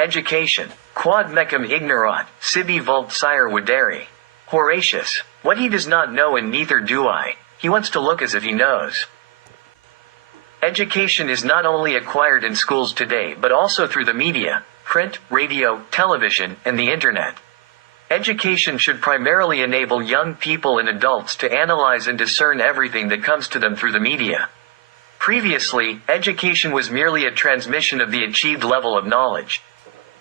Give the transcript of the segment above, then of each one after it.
Education. Quod mecum ignorat, sibi vult sire videri. Horatius. What he does not know and neither do I, he wants to look as if he knows. Education is not only acquired in schools today but also through the media, print, radio, television, and the internet. Education should primarily enable young people and adults to analyze and discern everything that comes to them through the media. Previously, education was merely a transmission of the achieved level of knowledge.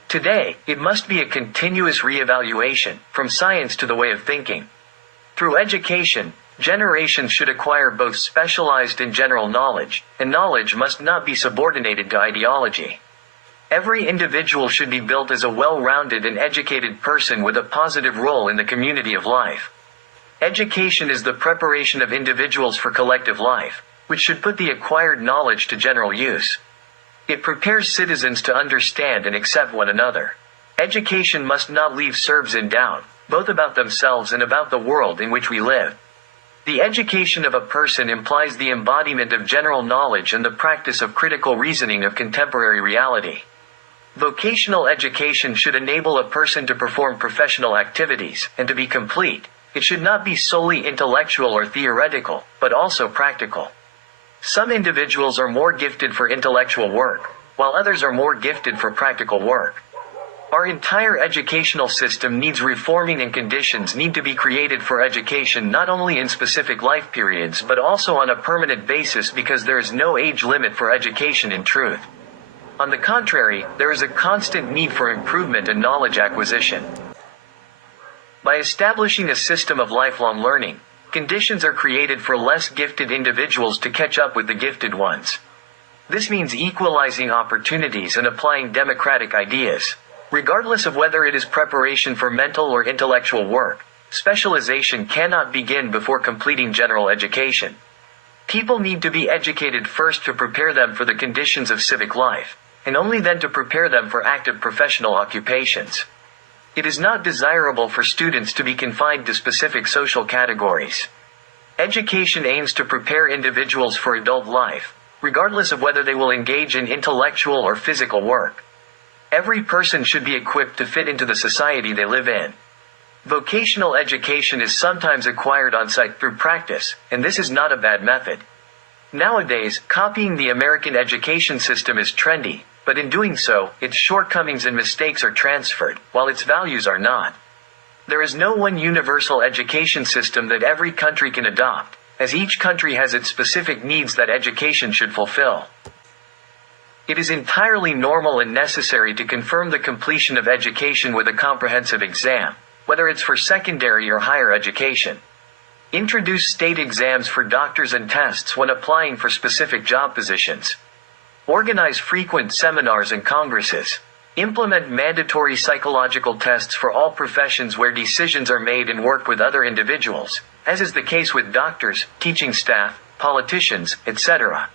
Today, it must be a continuous reevaluation, from science to the way of thinking. Through education, generations should acquire both specialized and general knowledge, and knowledge must not be subordinated to ideology. Every individual should be built as a well-rounded and educated person with a positive role in the community of life. Education is the preparation of individuals for collective life, which should put the acquired knowledge to general use. It prepares citizens to understand and accept one another. Education must not leave Serbs in doubt, both about themselves and about the world in which we live. The education of a person implies the embodiment of general knowledge and the practice of critical reasoning of contemporary reality. Vocational education should enable a person to perform professional activities, and to be complete, it should not be solely intellectual or theoretical, but also practical. Some individuals are more gifted for intellectual work, while others are more gifted for practical work. Our entire educational system needs reforming and conditions need to be created for education not only in specific life periods but also on a permanent basis because there is no age limit for education in truth. On the contrary, there is a constant need for improvement and knowledge acquisition. By establishing a system of lifelong learning, conditions are created for less gifted individuals to catch up with the gifted ones. This means equalizing opportunities and applying democratic ideas. Regardless of whether it is preparation for mental or intellectual work, specialization cannot begin before completing general education. People need to be educated first to prepare them for the conditions of civic life, and only then to prepare them for active professional occupations. It is not desirable for students to be confined to specific social categories. Education aims to prepare individuals for adult life, regardless of whether they will engage in intellectual or physical work. Every person should be equipped to fit into the society they live in. Vocational education is sometimes acquired on-site through practice, and this is not a bad method. Nowadays, copying the American education system is trendy, but in doing so, its shortcomings and mistakes are transferred, while its values are not. There is no one universal education system that every country can adopt, as each country has its specific needs that education should fulfill. It is entirely normal and necessary to confirm the completion of education with a comprehensive exam, whether it's for secondary or higher education. Introduce state exams for doctors and tests when applying for specific job positions. Organize frequent seminars and congresses. Implement mandatory psychological tests for all professions where decisions are made and work with other individuals, as is the case with doctors, teaching staff, politicians, etc.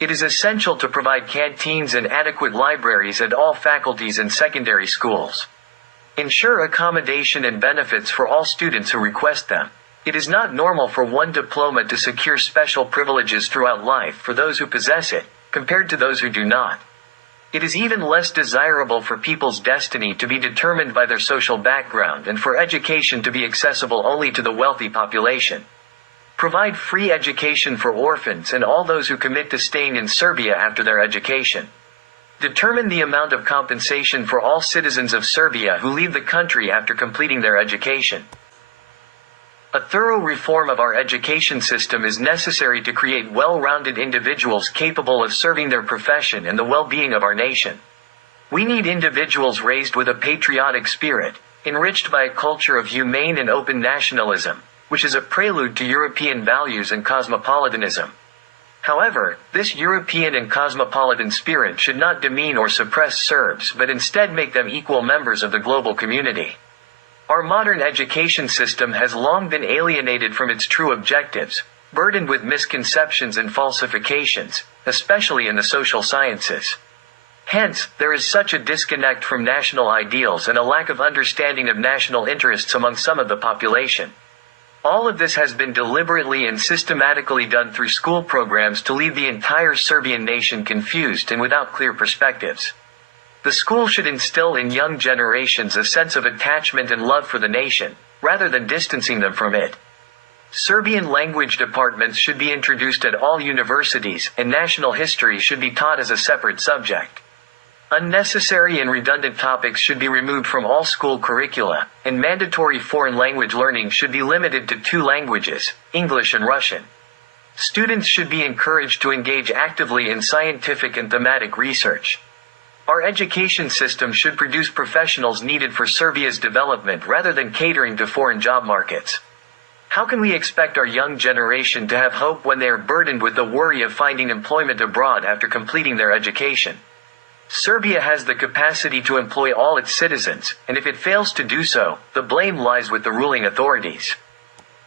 It is essential to provide canteens and adequate libraries at all faculties and secondary schools. Ensure accommodation and benefits for all students who request them. It is not normal for one diploma to secure special privileges throughout life for those who possess it, compared to those who do not. It is even less desirable for people's destiny to be determined by their social background and for education to be accessible only to the wealthy population. Provide free education for orphans and all those who commit to staying in Serbia after their education. Determine the amount of compensation for all citizens of Serbia who leave the country after completing their education. A thorough reform of our education system is necessary to create well-rounded individuals capable of serving their profession and the well-being of our nation. We need individuals raised with a patriotic spirit, enriched by a culture of humane and open nationalism, which is a prelude to European values and cosmopolitanism. However, this European and cosmopolitan spirit should not demean or suppress Serbs but instead make them equal members of the global community. Our modern education system has long been alienated from its true objectives, burdened with misconceptions and falsifications, especially in the social sciences. Hence, there is such a disconnect from national ideals and a lack of understanding of national interests among some of the population. All of this has been deliberately and systematically done through school programs to leave the entire Serbian nation confused and without clear perspectives. The school should instill in young generations a sense of attachment and love for the nation, rather than distancing them from it. Serbian language departments should be introduced at all universities, and national history should be taught as a separate subject. Unnecessary and redundant topics should be removed from all school curricula, and mandatory foreign language learning should be limited to 2 languages, English and Russian. Students should be encouraged to engage actively in scientific and thematic research. Our education system should produce professionals needed for Serbia's development rather than catering to foreign job markets. How can we expect our young generation to have hope when they are burdened with the worry of finding employment abroad after completing their education? Serbia has the capacity to employ all its citizens, and if it fails to do so, the blame lies with the ruling authorities.